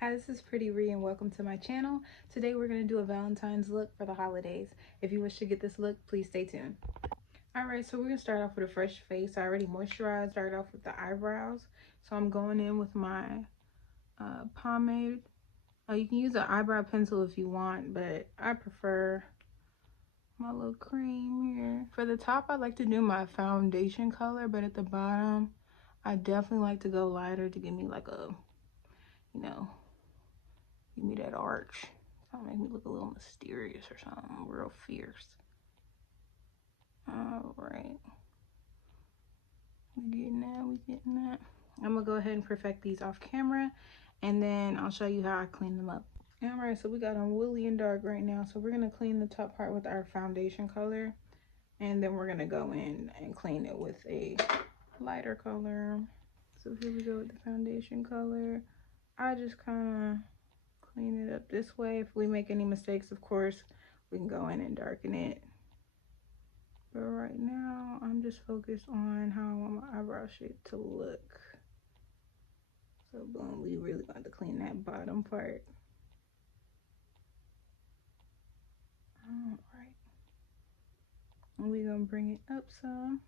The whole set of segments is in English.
Hi, this is Pretty Ree and welcome to my channel. Today we're going to do a Valentine's look for the holidays. If you wish to get this look, please stay tuned. Alright, so we're going to start off with a fresh face. I already moisturized. Start off with the eyebrows. So I'm going in with my pomade. You can use an eyebrow pencil if you want, but I prefer my little cream here. For the top, I like to do my foundation color, but at the bottom, I definitely like to go lighter to give me like a, give me that arch. That'll make me look a little mysterious or something, real fierce. Alright. We getting that. I'm gonna go ahead and perfect these off camera, and then I'll show you how I clean them up. Alright, so we got on woolly and dark right now. So we're gonna clean the top part with our foundation color, and then we're gonna go in and clean it with a lighter color. So here we go with the foundation color. I just kind of clean it up this way. If we make any mistakes, of course, we can go in and darken it. But right now, I'm just focused on how I want my eyebrow shape to look. So boom, we really want to clean that bottom part. Alright. And we're going to bring it up some.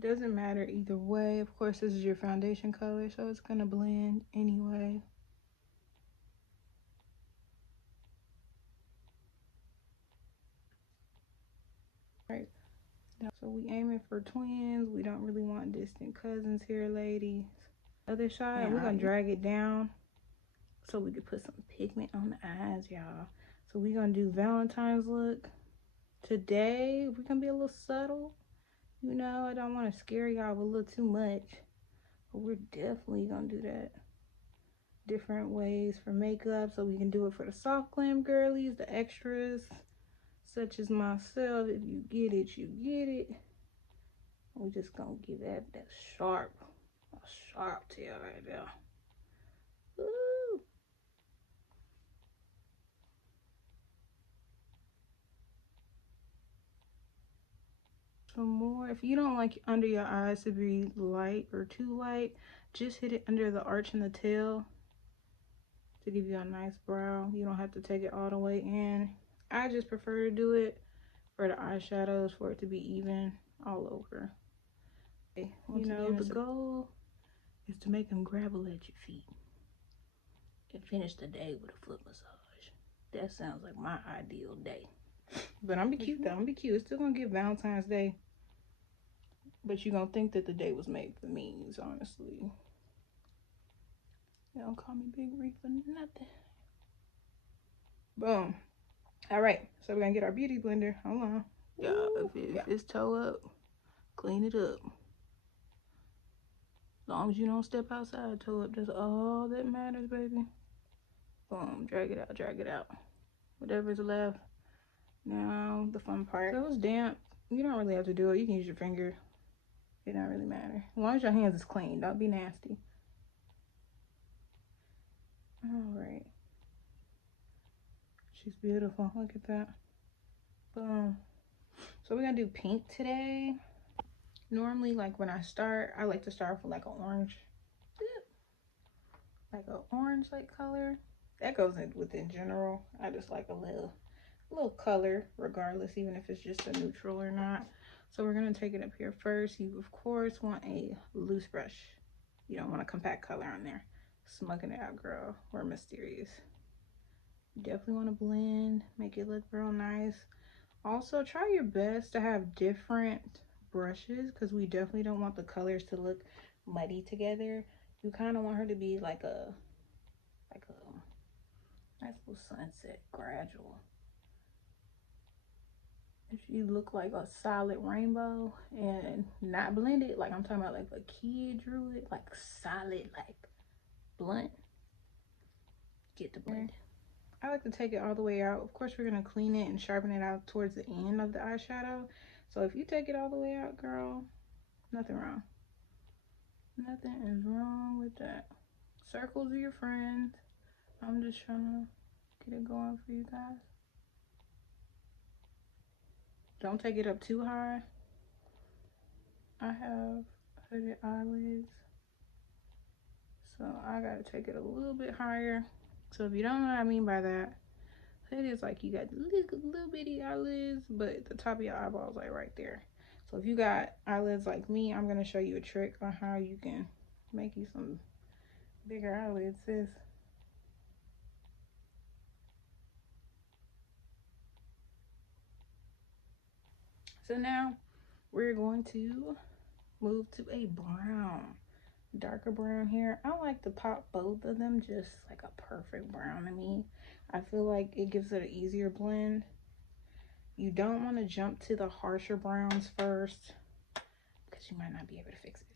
Doesn't matter either way. Of course, this is your foundation color, so it's going to blend anyway. Right. So we aiming for twins. We don't really want distant cousins here, ladies. Other side, we're going to drag it down so we can put some pigment on the eyes, y'all. So we're going to do Valentine's look. Today, we're going to be a little subtle. You know, I don't want to scare y'all with a little too much. But we're definitely going to do that. Different ways for makeup. So we can do it for the soft glam girlies, the extras, such as myself. If you get it, you get it. We're just going to give that sharp tail right there. Ooh. Some more. If you don't like under your eyes to be light or too light, just hit it under the arch and the tail to give you a nice brow. You don't have to take it all the way in. I just prefer to do it for the eyeshadows, for it to be even all over. Okay. You know, the goal is to make them gravel at your feet and finish the day with a foot massage. That sounds like my ideal day. But I'm be cute though. I'm be cute. It's still gonna get Valentine's Day. But you're gonna think that the day was made for me's, honestly. They don't call me Big Ree for nothing. Boom. Alright, so we're gonna get our beauty blender. Hold on. Yeah, if it's toe up, clean it up. As long as you don't step outside toe up, that's all that matters, baby. Boom, drag it out, drag it out. Whatever's left. Now, the fun part. So it's damp. You don't really have to do it. You can use your finger. It don't really matter. As long as your hands is clean, don't be nasty. Alright. She's beautiful. Look at that. Boom. So we're gonna do pink today. Normally, like when I start, I like to start with like an orange. Like an orange like color. That goes in general. I just like a little color regardless, even if it's just a neutral or not. So we're gonna take it up here first. You of course want a loose brush. You don't want a compact color on there. Smugging it out, girl. We're mysterious. You definitely want to blend, make it look real nice. Also, try your best to have different brushes because we definitely don't want the colors to look muddy together. You kind of want her to be like a nice little sunset, gradual. If you look like a solid rainbow and not blended, like I'm talking about like a kid drew it, like solid, like blunt, get the blend. I like to take it all the way out. Of course, we're going to clean it and sharpen it out towards the end of the eyeshadow. So if you take it all the way out, girl, nothing wrong. Nothing is wrong with that. Circles are your friends. I'm just trying to get it going for you guys. Don't take it up too high. I have hooded eyelids, So I gotta take it a little bit higher. So if you don't know what I mean by that, it is like you got little bitty eyelids, but the top of your eyeball is like right there. So if you got eyelids like me, I'm gonna show you a trick on how you can make you some bigger eyelids, sis. So now we're going to move to a brown, darker brown here. I like to pop both of them just like a perfect brown to me. I feel like it gives it an easier blend. You don't want to jump to the harsher browns first because you might not be able to fix it.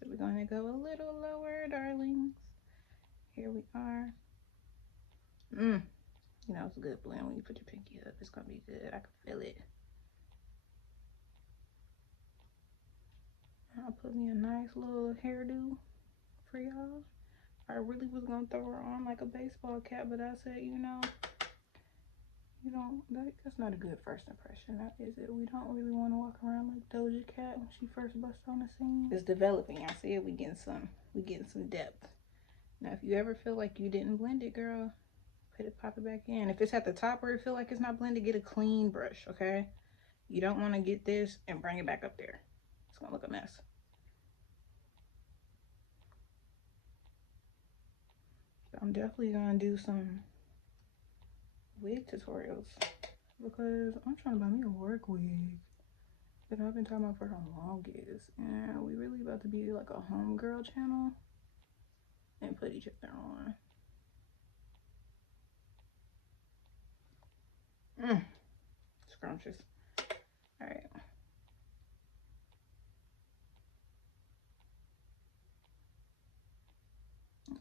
So we're going to go a little lower, darlings. Here we are. You know, it's a good blend when you put your pinky up. It's going to be good. I can feel it. I'll put me a nice little hairdo for y'all. I really was going to throw her on like a baseball cap, but I said, you know, that's not a good first impression, is it? We don't really want to walk around like Doja Cat when she first bust on the scene. It's developing. I see it. We getting some depth. Now, if you ever feel like you didn't blend it, girl, pop it back in. If it's at the top where you feel like it's not blended, get a clean brush, okay? You don't want to get this and bring it back up there. It's gonna look a mess. So I'm definitely gonna do some wig tutorials because I'm trying to buy me a work wig that I've been talking about for the longest, and we really about to be like a homegirl channel and put each other on. Scrumptious. All right.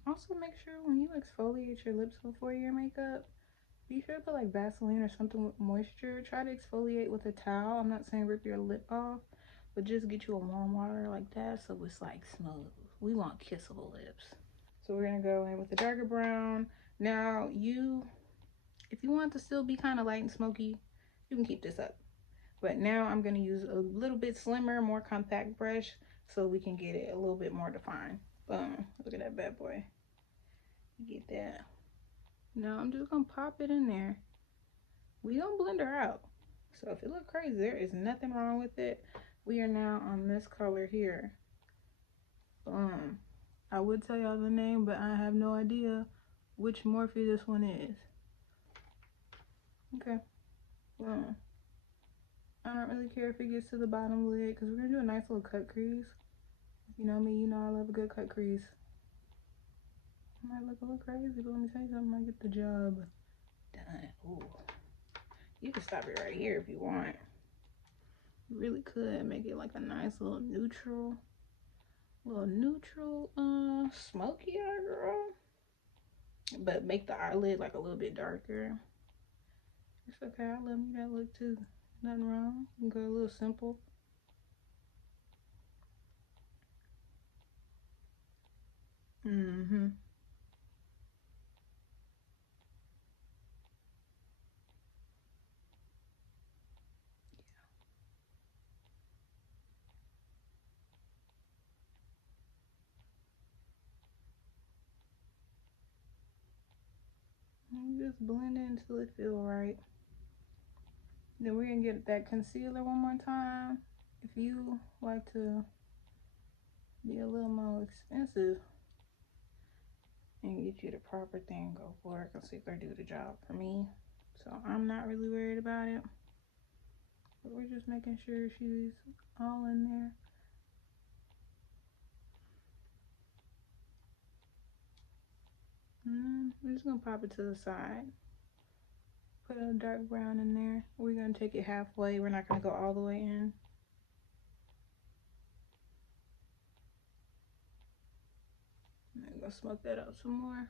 Also, make sure when you exfoliate your lips before your makeup, be sure to put like Vaseline or something with moisture. Try to exfoliate with a towel. I'm not saying rip your lip off, but just get you a warm water like that so it's like smooth. We want kissable lips. So we're gonna go in with the darker brown. Now if you want to still be kind of light and smoky, you can keep this up. But now I'm gonna use a little bit slimmer, more compact brush so we can get it a little bit more defined. Boom, look at that bad boy. Get that. Now I'm just gonna pop it in there. We don't blend her out. So if it look crazy, there is nothing wrong with it. We are now on this color here. Boom. I would tell y'all the name, but I have no idea which Morphe this one is. Okay. Boom. I don't really care if it gets to the bottom lid because we're gonna do a nice little cut crease. If you know me, you know I love a good cut crease. It might look a little crazy, but let me tell you something, I might get the job done. Ooh. You can stop it right here if you want. You really could make it like a nice little neutral, smoky eye, girl. But make the eyelid like a little bit darker. It's okay, I love me that look too. Nothing wrong. You can go a little simple. Just blend it until it feel right. Then we're gonna get that concealer one more time. If you like to be a little more expensive and get you the proper thing, go for it. Concealer do the job for me, so I'm not really worried about it. But we're just making sure she's all in there. We're just gonna pop it to the side. Put a dark brown in there. We're gonna take it halfway. We're not gonna go all the way in. I'm gonna smoke that out some more.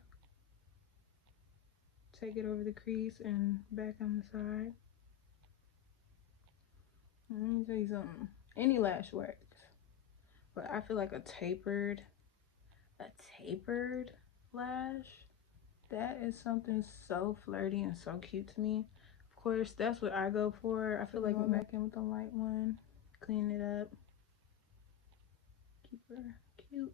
Take it over the crease and back on the side. Let me tell you something. Any lash works, but I feel like a tapered lash, that is something so flirty and so cute to me. Of course, that's what I go for. I feel like going back in with the light one, clean it up, keep her cute.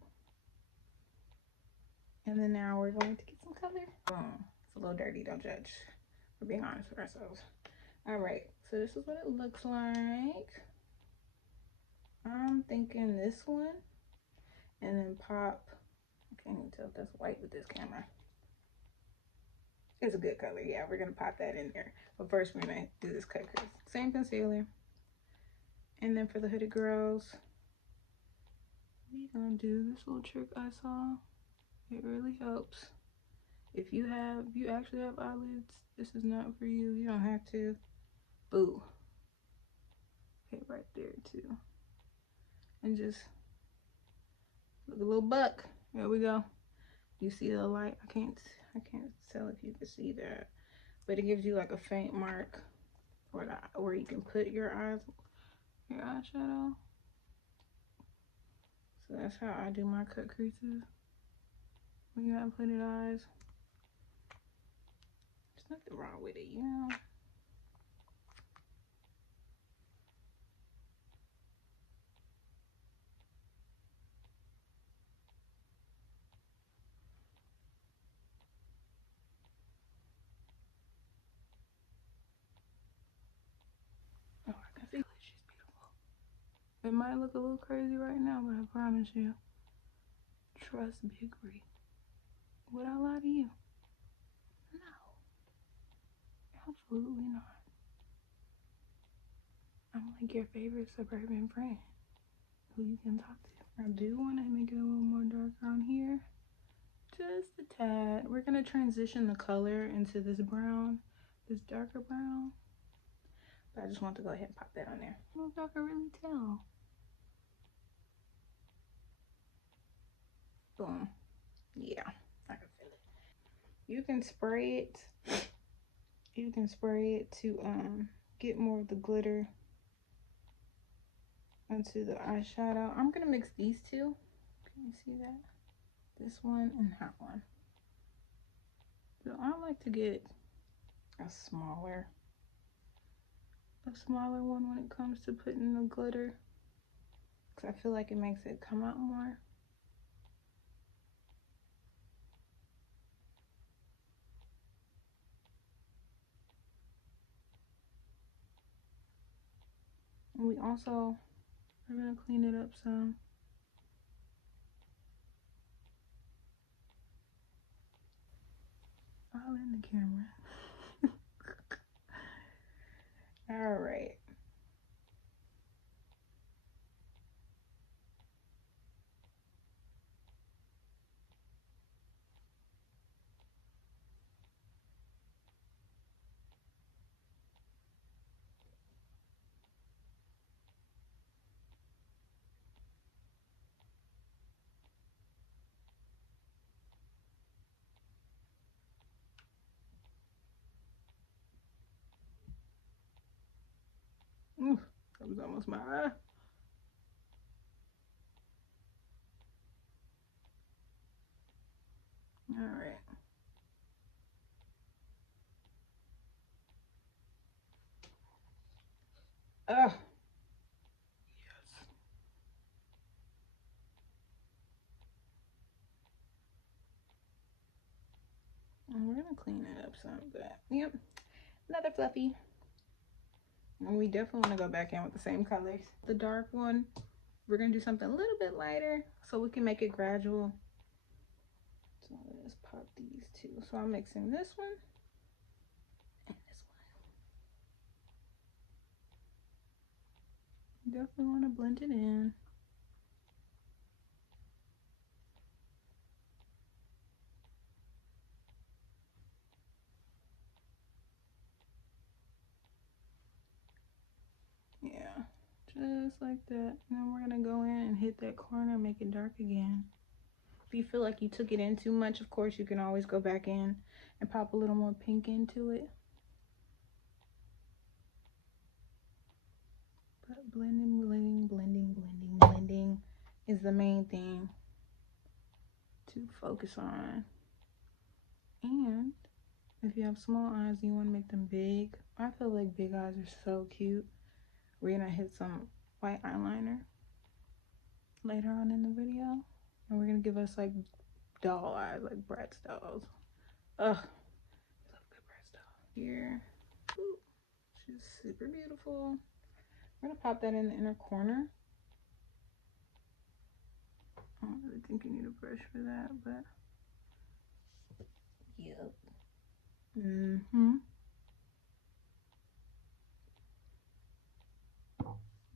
And then now we're going to get some color. Boom. It's a little dirty, don't judge. We're being honest with ourselves. All right, so this is what it looks like. I'm thinking this one, and then pop. I can't even tell if that's white with this camera. It's a good color. Yeah, we're gonna pop that in there. But first, we're gonna do this cut crease. Same concealer. And then for the hooded girls, we're gonna do this little trick I saw. It really helps. If you actually have eyelids, this is not for you. You don't have to. Boo. Okay, right there too. And just look a little buck. There we go. You see the light? I can't tell if you can see that, but it gives you like a faint mark where you can put your eyeshadow. So that's how I do my cut creases when you have hooded eyes. There's nothing wrong with it, you know. Oh, I can feel it. She's beautiful. It might look a little crazy right now, but I promise you, trust Big Bree. Would I lie to you? No, absolutely not. I'm like your favorite suburban friend who you can talk to. I do want to make it a little more darker on here, just a tad. We're gonna transition the color into this brown, this darker brown. But I just want to go ahead and pop that on there. I don't know if y'all can really tell. Boom. Yeah, I can feel it. You can spray it. You can spray it to get more of the glitter onto the eyeshadow. I'm gonna mix these two. Can you see that? This one and that one. So I like to get a smaller one when it comes to putting the glitter, because I feel like it makes it come out more. And we also are gonna clean it up some. All in the camera. All right. Oof, that was almost my eye. All right. Yes. And we're gonna clean it up some, but yep, another fluffy. And we definitely want to go back in with the same colors. The dark one, we're gonna do something a little bit lighter so we can make it gradual. So let's pop these two. So I'm mixing this one and this one. Definitely want to blend it in. Yeah, just like that. And then we're gonna go in and hit that corner and make it dark again. If you feel like you took it in too much, of course, you can always go back in and pop a little more pink into it. But blending is the main thing to focus on. And if you have small eyes and you want to make them big, I feel like big eyes are so cute. We're gonna hit some white eyeliner later on in the video, and we're gonna give us like doll eyes, like Bratz dolls. Ugh, love good Bratz doll. Here, ooh, she's super beautiful. I'm gonna pop that in the inner corner. I don't really think you need a brush for that, but yep.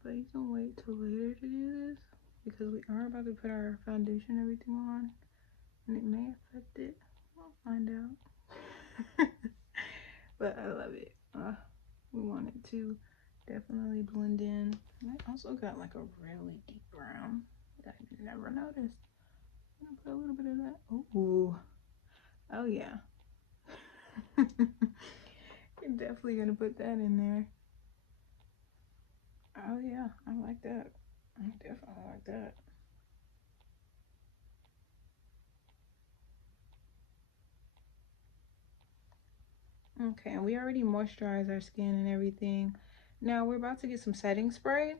But you can wait till later to do this because we are about to put our foundation and everything on, and it may affect it. We'll find out. But I love it. We want it to definitely blend in. And I also got like a really deep brown that I never noticed. I'm gonna put a little bit of that. Ooh. Oh yeah. You're definitely gonna put that in there. Oh yeah, I like that. I definitely like that. Okay, and we already moisturized our skin and everything. Now we're about to get some setting spray.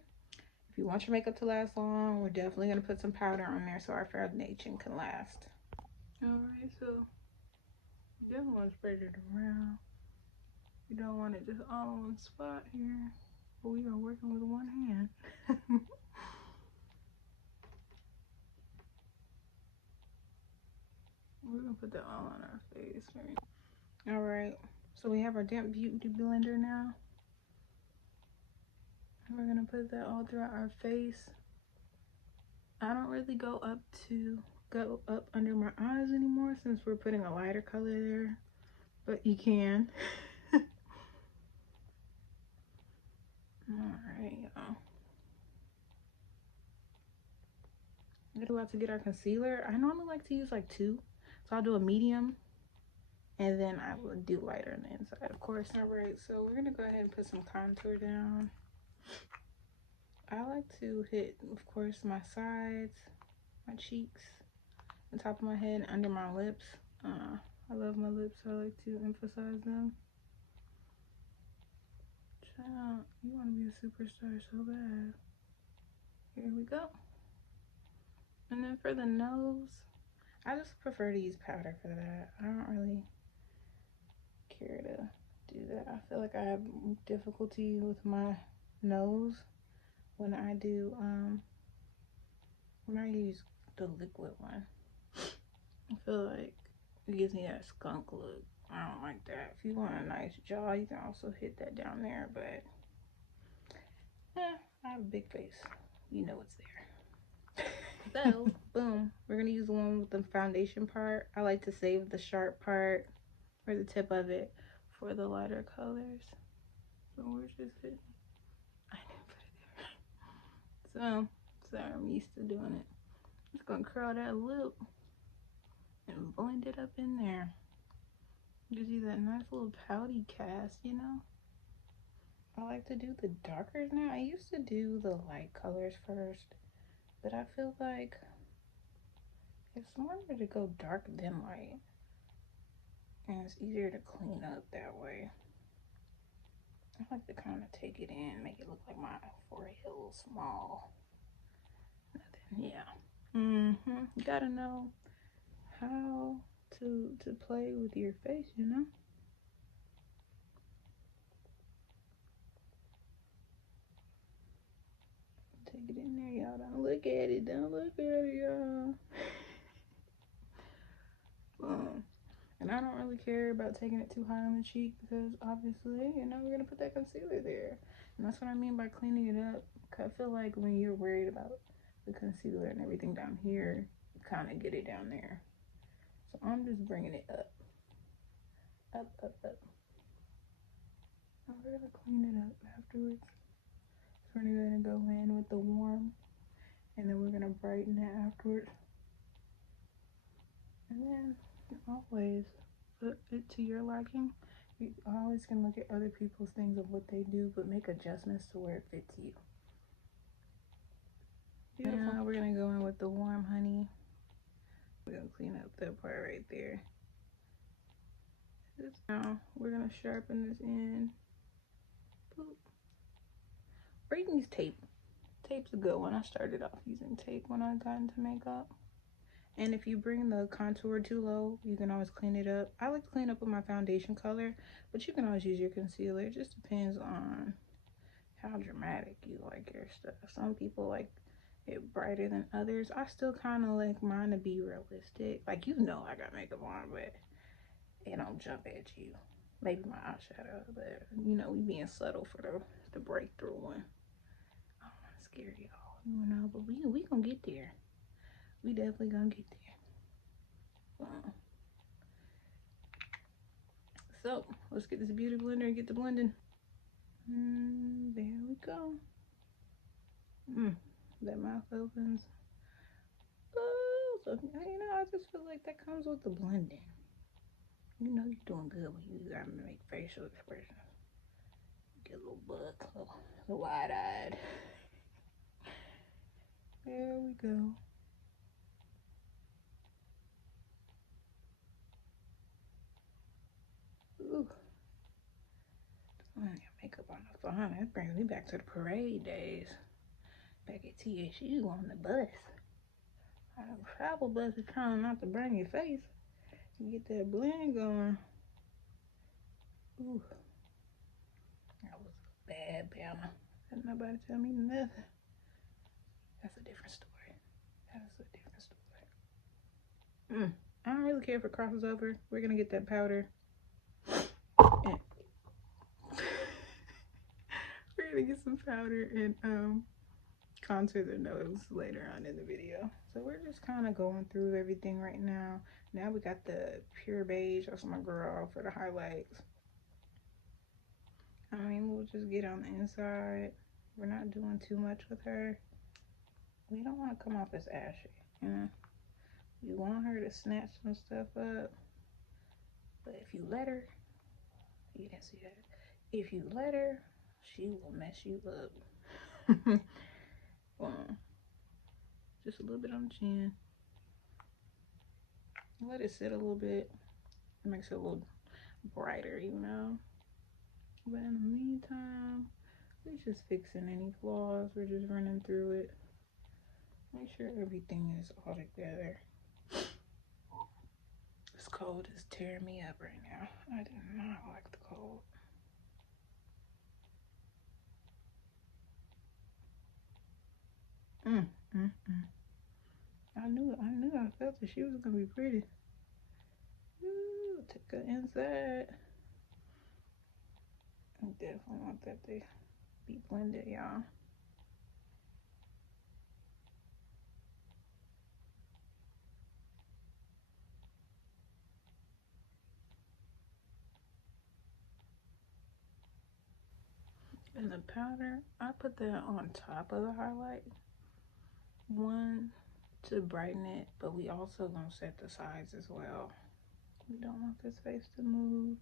If you want your makeup to last long, we're definitely gonna put some powder on there so our foundation can last. Alright, so you definitely want to spread it around. You don't want it just all in one spot here. But we are working with one hand. We're gonna put that all on our face, right? Alright, so we have our damp beauty blender now. We're gonna put that all throughout our face. I don't really go up under my eyes anymore since we're putting a lighter color there, but you can. Alright, y'all. We're about to get our concealer. I normally like to use like 2, so I'll do a medium and then I will do lighter on the inside, of course. Alright, so we're gonna go ahead and put some contour down. I like to hit, of course, my sides, my cheeks, the top of my head, under my lips. I love my lips, so I like to emphasize them. Child, you want to be a superstar so bad. Here we go. And then for the nose, I just prefer to use powder for that. I don't really care to do that. I feel like I have difficulty with my nose when I do when I use the liquid one. I feel like it gives me that skunk look. I don't like that. If you want a nice jaw, you can also hit that down there, but I have a big face. You know it's there. So, boom. We're going to use the one with the foundation part. I like to save the sharp part, or the tip of it, for the lighter colors. So we're just hitting. I didn't put it there. So, sorry, I'm used to doing it. Just going to curl that lip and blend it up in there. Gives you that nice little pouty cast, you know? I like to do the darkers now. I used to do the light colors first, but I feel like it's smarter to go dark than light, and it's easier to clean up that way. I like to kind of take it in, make it look like my forehead a little small. Nothing, yeah. You gotta know how to play with your face, you know? Take it in there, y'all. Don't look at it. Don't look at it, y'all. And I don't really care about taking it too high on the cheek because obviously, you know, we're gonna put that concealer there. And that's what I mean by cleaning it up. I feel like when you're worried about the concealer and everything down here, you kind of get it down there. So I'm just bringing it up. Up, up, up. And we're gonna clean it up afterwards. So we're gonna go in with the warm, and then we're gonna brighten it afterwards. And then always put it to your liking. You always can look at other people's things of what they do, but make adjustments to where it fits you. Beautiful. Now we're gonna go in with the warm honey. We're gonna clean up that part right there. Now we're gonna sharpen this in. Boop. Or you can use tape. Tape's a good one. I started off using tape when I got into makeup. And if you bring the contour too low, you can always clean it up. I like to clean up with my foundation color, but you can always use your concealer. It just depends on how dramatic you like your stuff. Some people like it brighter than others. I still kind of like mine to be realistic. Like, you know, I got makeup on, but it don't jump at you. Maybe my eyeshadow, but you know, we being subtle for the breakthrough one. I don't want to scare y'all, you know, but we gonna get there. We definitely gonna get there. So let's get this beauty blender and get to blending. There we go. That mouth opens. Oh, so you know, I just feel like that comes with the blending. You know you're doing good when you gotta make facial expressions. Get a little buck, a little wide-eyed. There we go. Ooh. I got makeup on the phone. That brings me back to the parade days. Back at TSU on the bus. Travel bus is trying not to burn your face. You get that blend going. Ooh. That was a bad Bama. Didn't nobody tell me nothing. That's a different story. That's a different story. I don't really care if it crosses over. We're gonna get that powder. And we're gonna get some powder and contour the nose later on in the video. So we're just kind of going through everything right now. Now we got the pure beige. That's my girl for the highlights. I mean, we'll just get on the inside. We're not doing too much with her. We don't want to come off as ashy, you know. We want her to snatch some stuff up, but if you let her, you didn't see that. If you let her, she will mess you up. Just a little bit on the chin. Let it sit a little bit. It makes it a little brighter, you know. But in the meantime, we're just fixing any flaws. We're just running through it. Make sure everything is all together. This cold is tearing me up right now. I do not like the cold. I felt that she was gonna be pretty. Ooh, take her inside. I definitely want that to be blended, y'all. And the powder, I put that on top of the highlight. One, to brighten it, but we also gonna set the sides as well. We don't want this face to move.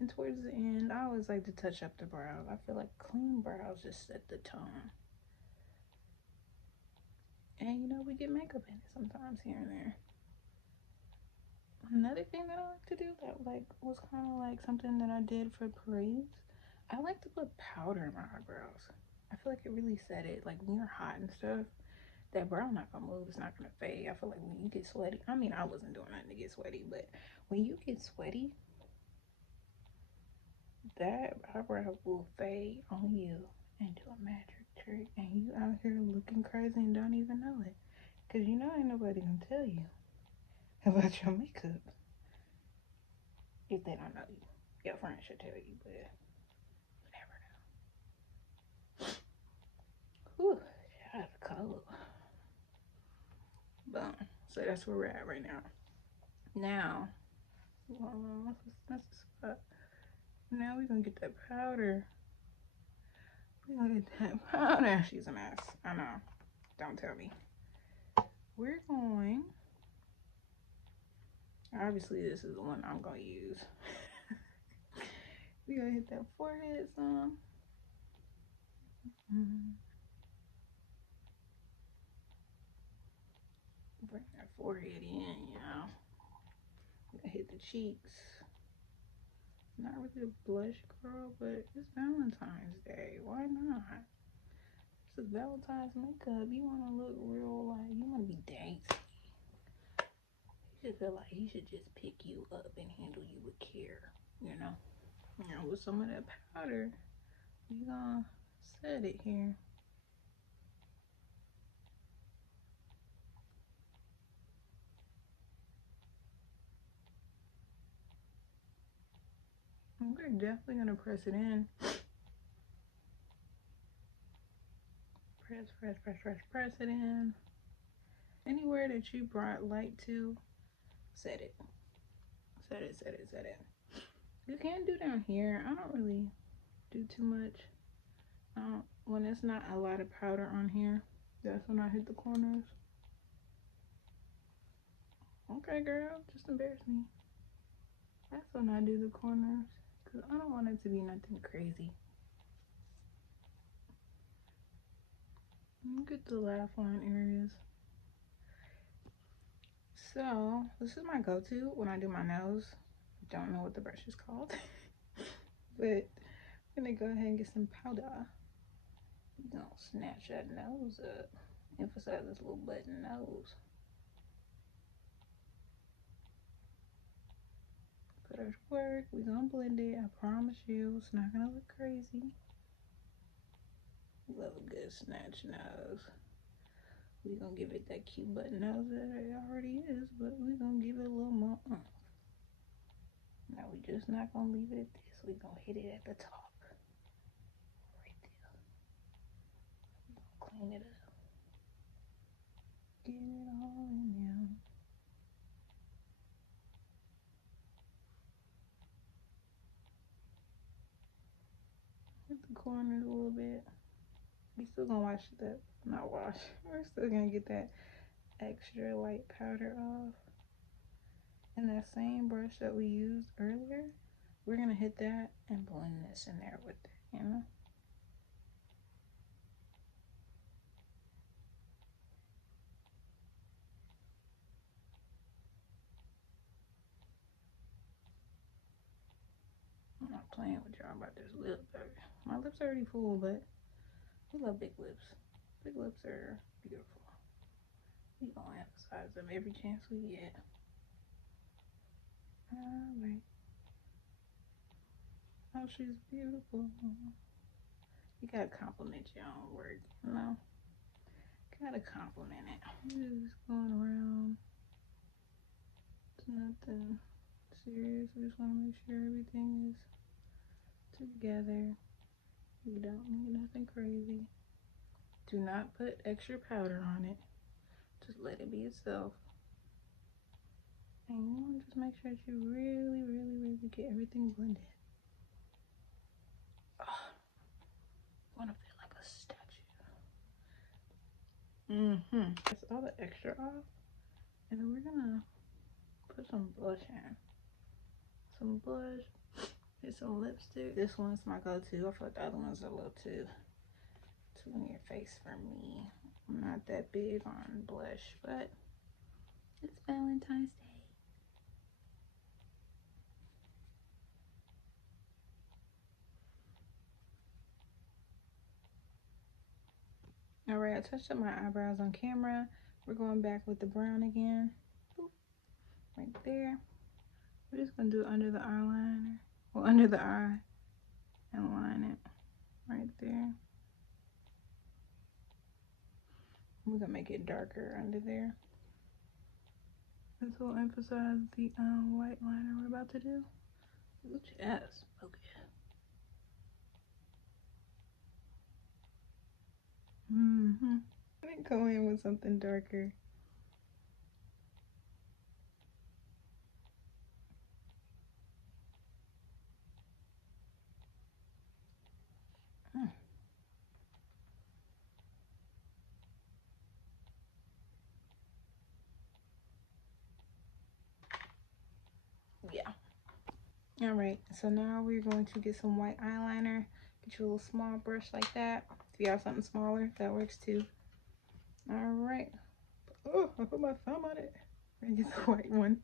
And towards the end, I always like to touch up the brows. I feel like clean brows just set the tone. And you know, we get makeup in it sometimes here and there. Another thing that I like to do that like was kind of like something that I did for parades, I like to put powder in my eyebrows. I feel like it really set it. Like when you're hot and stuff, that brow not gonna move. It's not gonna fade. I feel like when you get sweaty, I mean, I wasn't doing nothing to get sweaty, but when you get sweaty, that eyebrow will fade on you and do a magic trick, and you out here looking crazy and don't even know it. Cause you know ain't nobody gonna tell you about your makeup if they don't know you. Your friends should tell you, but you never know. Whew, that's cold. Boom. So that's where we're at right now. Now, that's the spot. Now we're gonna get that powder. We're gonna get that powder. She's a mess. I know. Don't tell me. We're going. Obviously, this is the one I'm gonna use. We're gonna hit that forehead some. Bring that forehead in, you know. We're gonna hit the cheeks. Not really a blush girl, but it's Valentine's Day. Why not? This is Valentine's makeup. You wanna look real like you wanna be dainty. just feel like he should just pick you up and handle you with care, you know. Now with some of that powder, we gonna set it here. We're definitely gonna press it in. Press it in. Anywhere that you brought light to, set it. Set it. You can do down here. I don't really do too much. When it's not a lot of powder on here, that's when I hit the corners. Okay, girl, just embarrass me. That's when I do the corners, because I don't want it to be nothing crazy. Look at the laugh line areas. So, this is my go-to when I do my nose. Don't know what the brush is called. But I'm gonna go ahead and get some powder. We're gonna snatch that nose up. Emphasize this little button nose. Put her to work. We're gonna blend it. I promise you, it's not gonna look crazy. Love a good snatch nose. We're gonna give it that cute button nose that it already is, but we're gonna give it a little more oomph. Now we're just not gonna leave it at this. We're gonna hit it at the top. Right there. We're gonna clean it up. Get it all in there. Hit the corners a little bit. We still gonna wash that, not wash. We're still gonna get that extra light powder off. And that same brush that we used earlier, we're gonna hit that and blend this in there with it, you know? I'm not playing with y'all about this lip, baby. My lips are already full, but we love big lips. Big lips are beautiful. We gonna emphasize them every chance we get. Alright. Oh, she's beautiful. You gotta compliment your own work, you know? Gotta compliment it. Just going around. It's nothing serious. We just wanna make sure everything is together. We don't need nothing crazy. Do not put extra powder on it. Just let it be itself. And you want to just make sure that you really get everything blended. Oh, I want to feel like a statue. That's all the extra off. And then we're gonna put some blush in. Some blush. Get some lipstick. This one's my go-to. I feel like the other ones are a little too in your face for me. I'm not that big on blush, but it's Valentine's Day. All right, I touched up my eyebrows on camera. We're going back with the brown again. Boop. Right there. We're just gonna do it under the eyeliner, well, under the eye, and line it right there. We're gonna make it darker under there. This will emphasize the white liner we're about to do. Ooh, yes. Okay. I'm gonna go in with something darker. Yeah. All right, so now we're going to get some white eyeliner. Get you a little small brush like that. If you have something smaller, that works too. All right. Oh, I put my thumb on it. I'm gonna get the white one.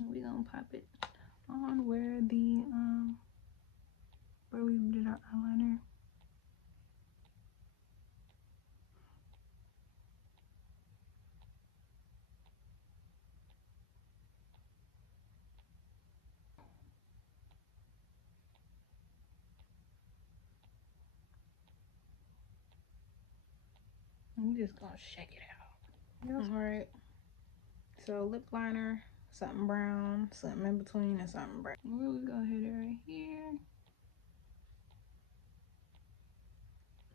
We're gonna pop it on where the where we did our eyeliner. I'm just gonna shake it out. Yep. All right. So lip liner, something brown, something in between, and something brown. We're gonna hit it right here.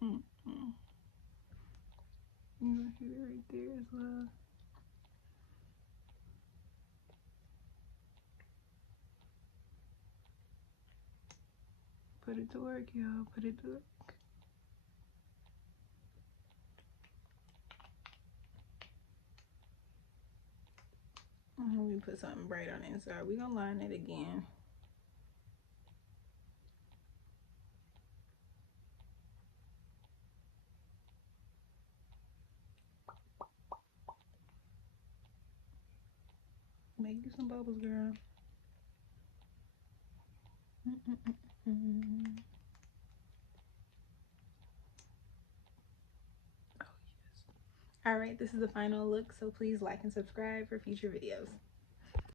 I'm gonna hit it right there as well. Put it to work, y'all. Put it to work. We put something bright on the inside. We're gonna line it again. Make you some bubbles, girl. Oh, yes. All right, this is the final look, so please like and subscribe for future videos.